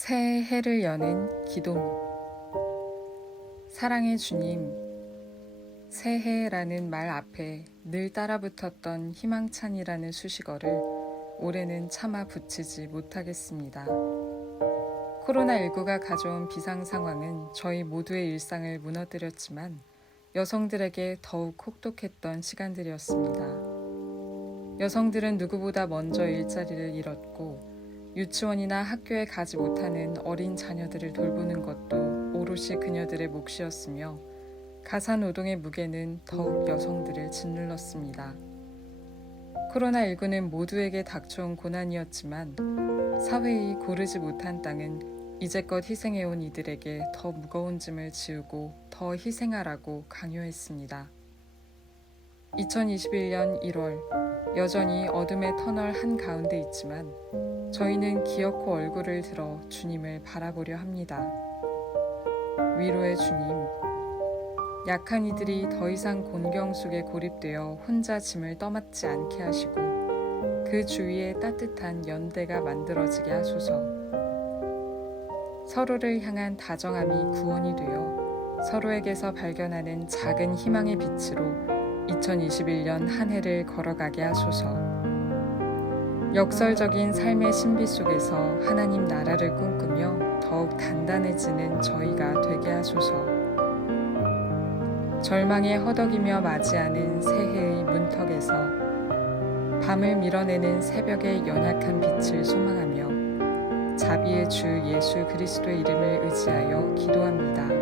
새 해를 여는 기도문 사랑의 주님, 새해라는 말 앞에 늘 따라붙었던 희망찬이라는 수식어를 올해는 차마 붙이지 못하겠습니다. 코로나19가 가져온 비상 상황은 저희 모두의 일상을 무너뜨렸지만 여성들에게 더욱 혹독했던 시간들이었습니다. 여성들은 누구보다 먼저 일자리를 잃었고 유치원이나 학교에 가지 못하는 어린 자녀들을 돌보는 것도 오롯이 그녀들의 몫이었으며 가사 노동의 무게는 더욱 여성들을 짓눌렀습니다. 코로나19는 모두에게 닥쳐온 고난이었지만 사회의 고르지 못한 땅은 이제껏 희생해온 이들에게 더 무거운 짐을 지우고 더 희생하라고 강요했습니다. 2021년 1월 여전히 어둠의 터널 한가운데 있지만 저희는 기어코 얼굴을 들어 주님을 바라보려 합니다. 위로의 주님, 약한 이들이 더 이상 곤경 속에 고립되어 혼자 짐을 떠맡지 않게 하시고 그 주위에 따뜻한 연대가 만들어지게 하소서. 서로를 향한 다정함이 구원이 되어 서로에게서 발견하는 작은 희망의 빛으로 2021년 한 해를 걸어가게 하소서. 역설적인 삶의 신비 속에서 하나님 나라를 꿈꾸며 더욱 단단해지는 저희가 되게 하소서. 절망에 허덕이며 맞이하는 새해의 문턱에서 밤을 밀어내는 새벽의 연약한 빛을 소망하며 자비의 주 예수 그리스도의 이름을 의지하여 기도합니다.